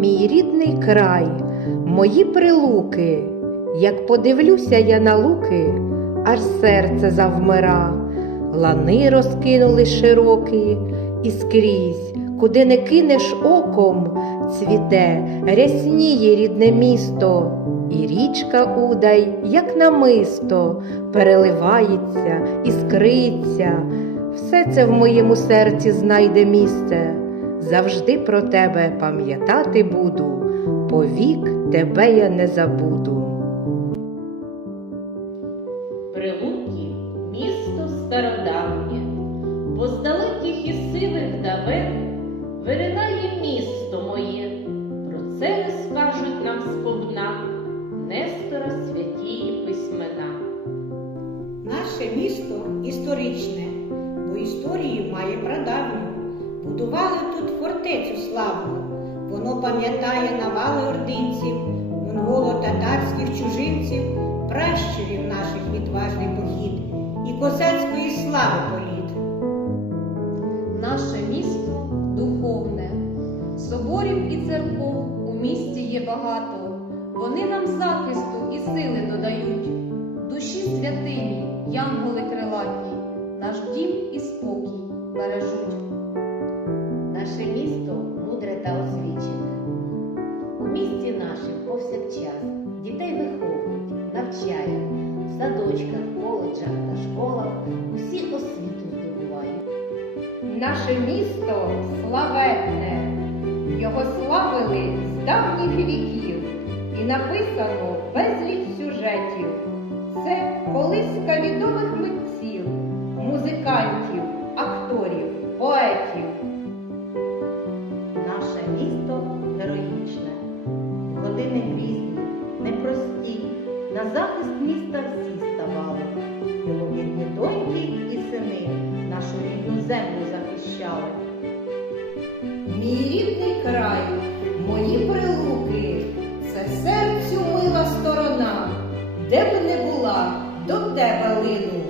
Мій рідний край, мої прилуки, як подивлюся я на луки, аж серце завмира, лани розкинули широкі, і скрізь, куди не кинеш оком, цвіте, рясніє рідне місто, і річка Удай, як намисто, переливається, іскриться. Все це в моєму серці знайде місце. Завжди про тебе пам'ятати буду, повік тебе я не забуду. Прилуки місто стародавнє, бо з далеких і сивих давен виринає місто моє. Про це розкажуть нам сповна Нестора святії письмена. Наше місто історичне, Будували тут фортецю славну, воно пам'ятає навали ординців, монголо-татарських чужинців, пращурів наших відважний похід і козацької слави політ. Наше місто духовне, соборів і церков у місті є багато. Вони нам захисту і сили додають. Душі святині, янголи крилаті, наш дім і спокій бережуть. Наше місто славетне, його славили з давніх віків, і написано безліч сюжетів. Це колиска відомих митців, музикантів, акторів, поетів. Наше місто героїчне. Години різні, непрості. На захист міста всі ставали. Його доньки і сини нашу рідну землю захищали. Мій рідний край, мої прилуки, це серцю мила сторона, де б не була, до тебе лину,